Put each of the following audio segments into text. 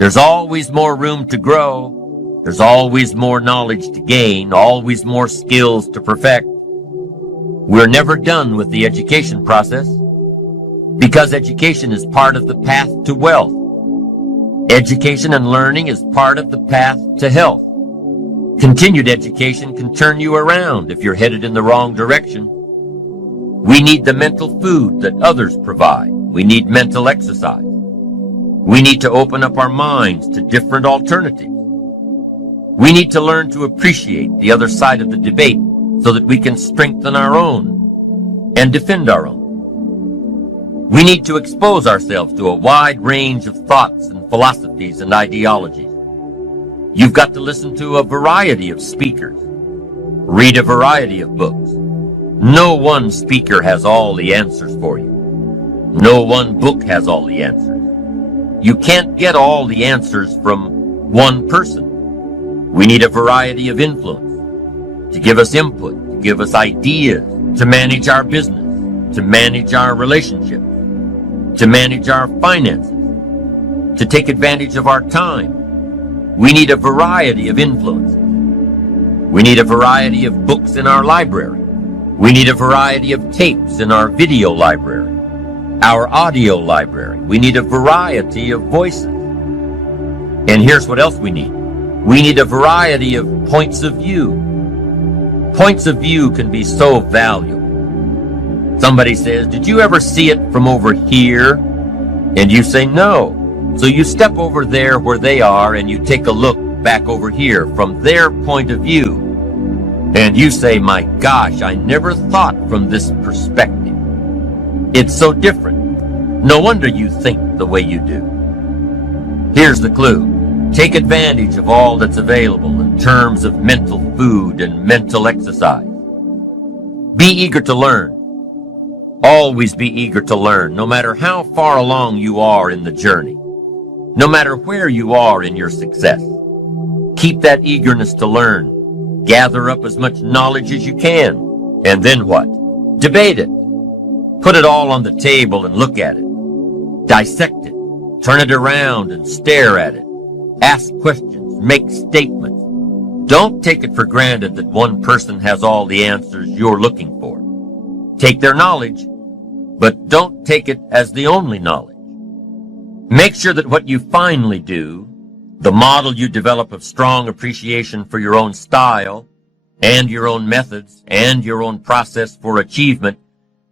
There's always more room to grow. There's always more knowledge to gain, always more skills to perfect. We're never done with the education process because education is part of the path to wealth. Education and learning is part of the path to health. Continued education can turn you around if you're headed in the wrong direction. We need the mental food that others provide. We need mental exercise. We need to open up our minds to different alternatives. We need to learn to appreciate the other side of the debate so that we can strengthen our own and defend our own. We need to expose ourselves to a wide range of thoughts and philosophies and ideologies. You've got to listen to a variety of speakers. Read a variety of books. No one speaker has all the answers for you. No one book has all the answers. You can't get all the answers from one person. We need a variety of influence to give us input, to give us ideas, to manage our business, to manage our relationships, to manage our finances, to take advantage of our time. We need a variety of influences. We need a variety of books in our library. We need a variety of tapes in our video library, our audio library. We need a variety of voices. And here's what else we need. We need a variety of points of view. Points of view can be so valuable. Somebody says, "Did you ever see it from over here?" And you say, "No." So you step over there where they are and you take a look back over here from their point of view. And you say, "My gosh, I never thought from this perspective. It's so different. No wonder you think the way you do." Here's the clue. Take advantage of all that's available in terms of mental food and mental exercise. Be eager to learn. Always be eager to learn, no matter how far along you are in the journey. No matter where you are in your success. Keep that eagerness to learn. Gather up as much knowledge as you can. And then what? Debate it. Put it all on the table and look at it. Dissect it. Turn it around and stare at it. Ask questions. Make statements. Don't take it for granted that one person has all the answers you're looking for. Take their knowledge, but don't take it as the only knowledge. Make sure that what you finally do, the model you develop of strong appreciation for your own style and your own methods and your own process for achievement,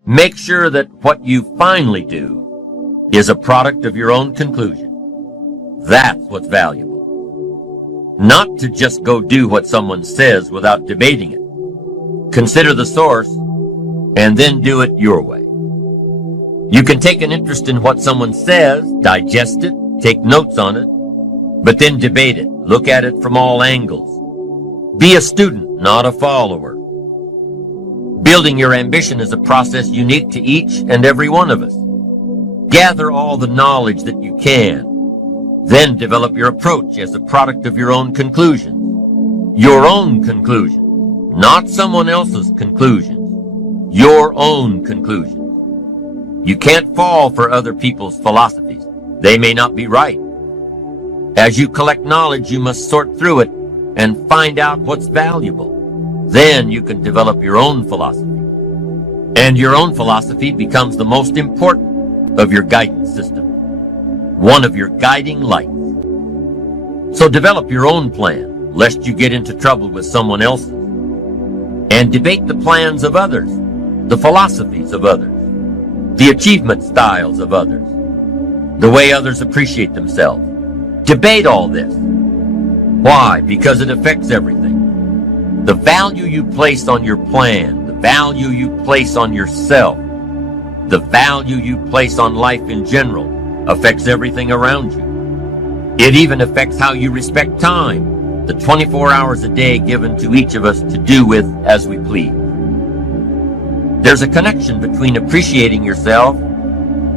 make sure that what you finally do is a product of your own conclusion. That's what's valuable. Not to just go do what someone says without debating it. Consider the source and then do it your way. You can take an interest in what someone says, digest it, take notes on it, but then debate it. Look at it from all angles. Be a student, not a follower. Building your ambition is a process unique to each and every one of us. Gather all the knowledge that you can. Then develop your approach as a product of your own conclusions. Your own conclusions, not someone else's conclusions. Your own conclusions. You can't fall for other people's philosophies. They may not be right. As you collect knowledge, you must sort through it and find out what's valuable. Then you can develop your own philosophy. And your own philosophy becomes the most important of your guidance system. One of your guiding lights. So develop your own plan, lest you get into trouble with someone else's. And debate the plans of others, the philosophies of others, the achievement styles of others, the way others appreciate themselves. Debate all this. Why? Because it affects everything. The value you place on your plan, the value you place on yourself, the value you place on life in general affects everything around you. It even affects how you respect time, the 24 hours a day given to each of us to do with as we please. There's a connection between appreciating yourself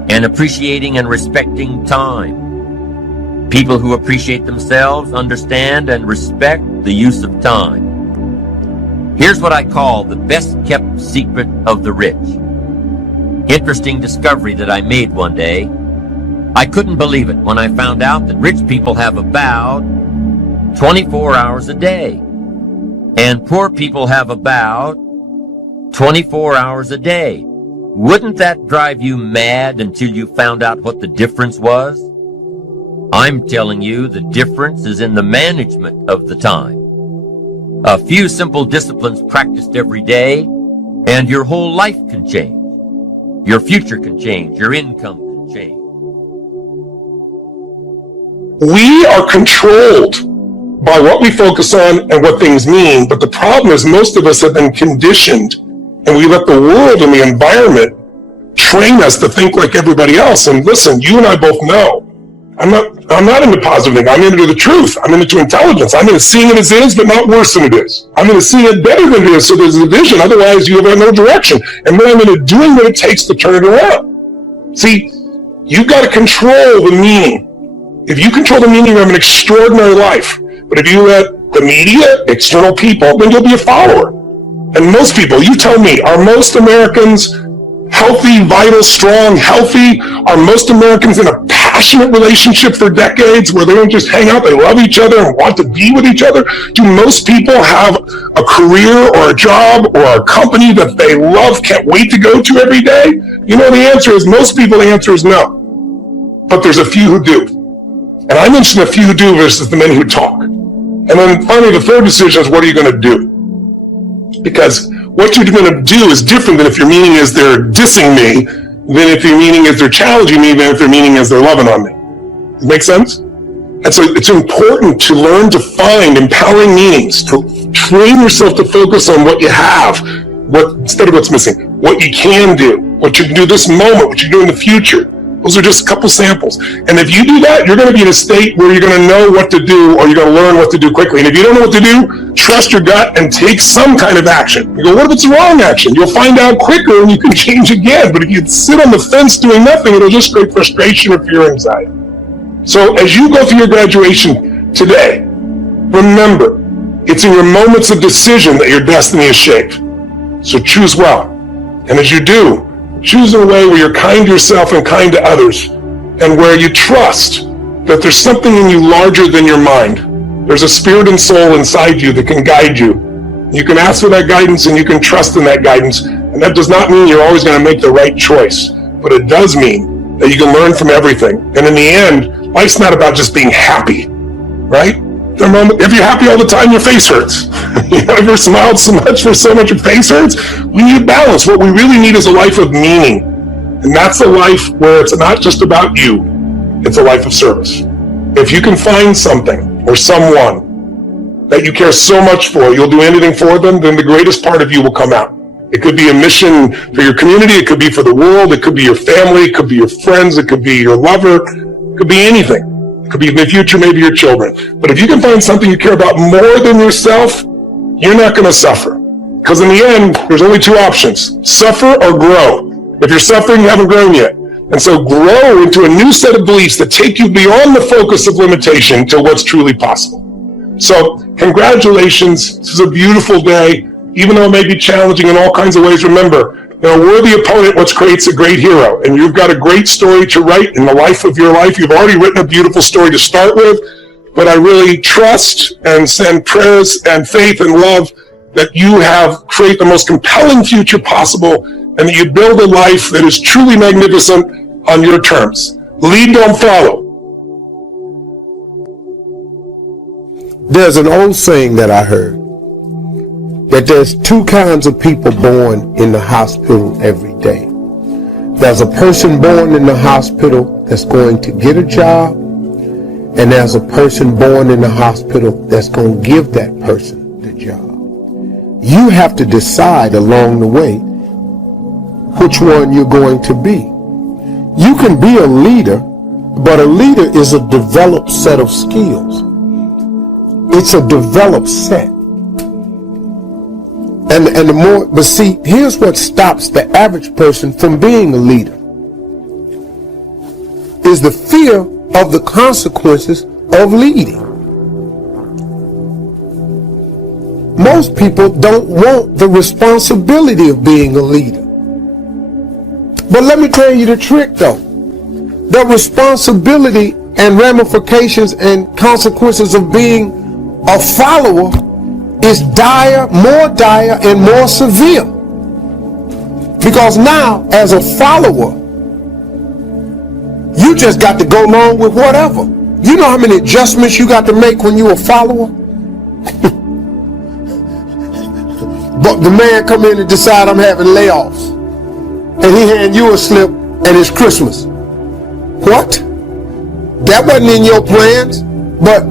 and appreciating and respecting time. People who appreciate themselves understand and respect the use of time. Here's what I call the best-kept secret of the rich. Interesting discovery that I made one day. I couldn't believe it when I found out that rich people have about 24 hours a day, and poor people have about 24 hours a day. Wouldn't that drive you mad until you found out what the difference was? I'm telling you, the difference is in the management of the time. A few simple disciplines practiced every day, and your whole life can change. Your future can change. Your income can change. We are controlled by what we focus on and what things mean, but the problem is most of us have been conditioned, and we let the world and the environment train us to think like everybody else. And listen, you and I both know, I'm not into positive thinking. I'm into the truth. I'm into intelligence. I'm into seeing it as it is, but not worse than it is. I'm into seeing it better than it is, so there's a vision. Otherwise, you have no direction. And then I'm into doing what it takes to turn it around. See, you've got to control the meaning. If you control the meaning, you have an extraordinary life. But if you let the media, external people, then you'll be a follower. And most people, you tell me, are most Americans healthy, vital, strong, healthy? Are most Americans in a passionate relationship for decades where they don't just hang out, they love each other and want to be with each other? Do most people have a career or a job or a company that they love, can't wait to go to every day? You know, the answer is, most people, the answer is no. But there's a few who do. And I mentioned a few who do versus the many who talk. And then finally, the third decision is, what are you going to do? Because what you're going to do is different than if your meaning is they're dissing me, than if your meaning is they're challenging me, than if their meaning is they're loving on me. Does it make sense? And so it's important to learn to find empowering meanings, to train yourself to focus on what you have, instead of what's missing, what you can do, what you can do this moment, what you do in the future. Those are just a couple samples. And if you do that, you're going to be in a state where you're going to know what to do, or you're going to learn what to do quickly. And if you don't know what to do, trust your gut and take some kind of action. You go, what if it's the wrong action? You'll find out quicker and you can change again. But if you sit on the fence doing nothing, it'll just create frustration or fear, anxiety. So as you go through your graduation today, remember, it's in your moments of decision that your destiny is shaped. So choose well. And as you do, choose in a way where you're kind to yourself and kind to others, and where you trust that there's something in you larger than your mind. There's a spirit and soul inside you that can guide you. You can ask for that guidance and you can trust in that guidance. And that does not mean you're always going to make the right choice, but it does mean that you can learn from everything. And in the end, life's not about just being happy, right? If you're happy all the time, your face hurts. You know, if you're smiled so much for so much, your face hurts. We need balance. What we really need is a life of meaning. And that's a life where it's not just about you. It's a life of service. If you can find something or someone that you care so much for, you'll do anything for them, then the greatest part of you will come out. It could be a mission for your community. It could be for the world. It could be your family. It could be your friends. It could be your lover. It could be anything. Could be in the future, maybe your children. But if you can find something you care about more than yourself, you're not going to suffer. Because in the end, there's only two options: suffer or grow. If you're suffering, you haven't grown yet. And so grow into a new set of beliefs that take you beyond the focus of limitation to what's truly possible. So congratulations. This is a beautiful day. Even though it may be challenging in all kinds of ways, remember, a worthy opponent what creates a great hero. And you've got a great story to write in the life of your life. You've already written a beautiful story to start with, but I really trust and send prayers and faith and love that you have create the most compelling future possible, and that you build a life that is truly magnificent on your terms. Lead, don't follow. There's an old saying that I heard, that there's two kinds of people born in the hospital every day. There's a person born in the hospital that's going to get a job, and there's a person born in the hospital that's going to give that person the job. You have to decide along the way which one you're going to be. You can be a leader, but a leader is a developed set of skills. It's a developed set. And the more, but see, here's what stops the average person from being a leader, is the fear of the consequences of leading. Most people don't want the responsibility of being a leader. But let me tell you the trick though. the responsibility and ramifications and consequences of being a follower is more dire and more severe. Because now, as a follower, you just got to go along with whatever. You know how many adjustments you got to make when you're a follower? But the man come in and decide I'm having layoffs, and he hand you a slip and it's Christmas. What? That wasn't in your plans, but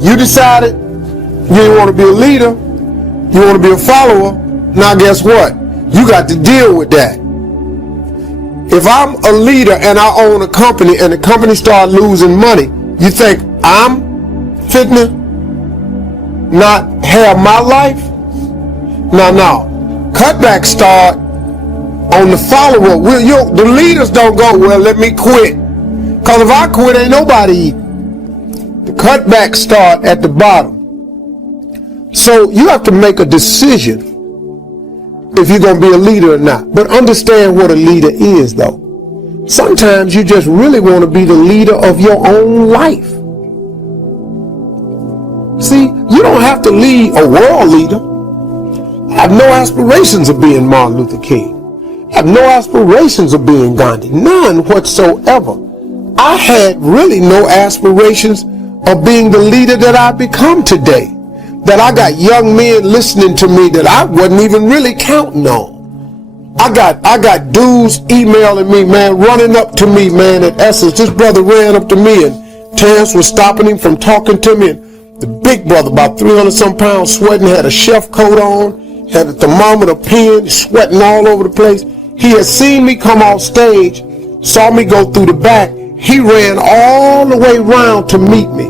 you decided you didn't want to be a leader, you want to be a follower. Now guess what? You got to deal with that. If I'm a leader and I own a company and the company start losing money, you think I'm fitting to not have my life? No. Cutbacks start on the follower. The leaders don't go, well, let me quit. Because if I quit, ain't nobody eating. The cutbacks start at the bottom. So you have to make a decision if you're going to be a leader or not. But understand what a leader is, though. Sometimes you just really want to be the leader of your own life. See, you don't have to lead a world leader. I have no aspirations of being Martin Luther King. I have no aspirations of being Gandhi. None whatsoever. I had really no aspirations of being the leader that I've become today. That I got young men listening to me that I wasn't even really counting on. I got dudes emailing me, man, running up to me, man, at Essence. This brother ran up to me and Terrence was stopping him from talking to me. And the big brother, about 300 some pounds, sweating, had a chef coat on, had a thermometer pen, sweating all over the place. He had seen me come off stage, saw me go through the back. He ran all the way around to meet me.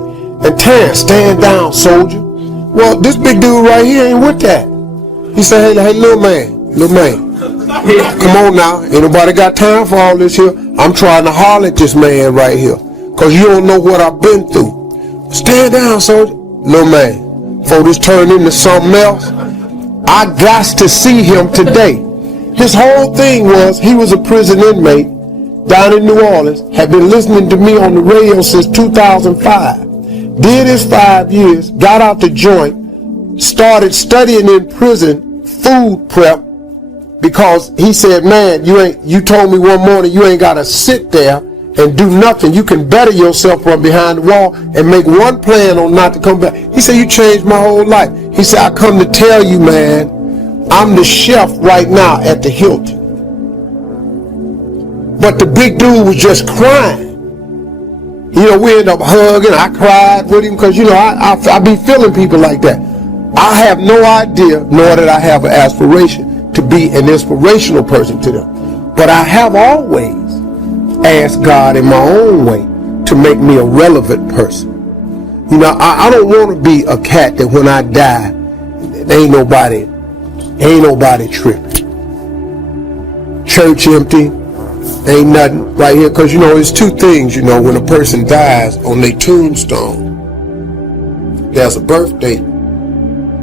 And Terrence, stand down, soldier. Well, this big dude right here ain't with that. He said, hey, little man, come on now. Ain't nobody got time for all this here. I'm trying to holler at this man right here. Because you don't know what I've been through. Stand down, soldier. Little man, before this turned into something else, I got to see him today. His whole thing was he was a prison inmate down in New Orleans, had been listening to me on the radio since 2005. Did his 5 years, got out the joint, started studying in prison food prep because he said, man, you told me one morning you ain't got to sit there and do nothing. You can better yourself from behind the wall and make one plan on not to come back. He said, you changed my whole life. He said, I come to tell you, man, I'm the chef right now at the Hilton. But the big dude was just crying. We ended up hugging. I cried with him because, I be feeling people like that. I have no idea, nor did I have an aspiration to be an inspirational person to them. But I have always asked God in my own way to make me a relevant person. I don't want to be a cat that when I die, ain't nobody tripping. Church empty. Ain't nothing right here, because it's two things, when a person dies on their tombstone. There's a birth date,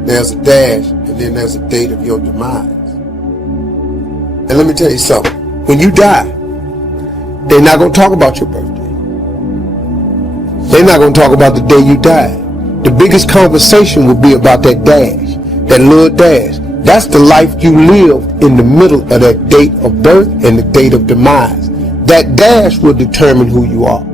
there's a dash, and then there's a date of your demise. And let me tell you something, when you die, they're not going to talk about your birthday. They're not going to talk about the day you died. The biggest conversation will be about that dash, that little dash. That's the life you lived in the middle of that date of birth and the date of demise. That dash will determine who you are.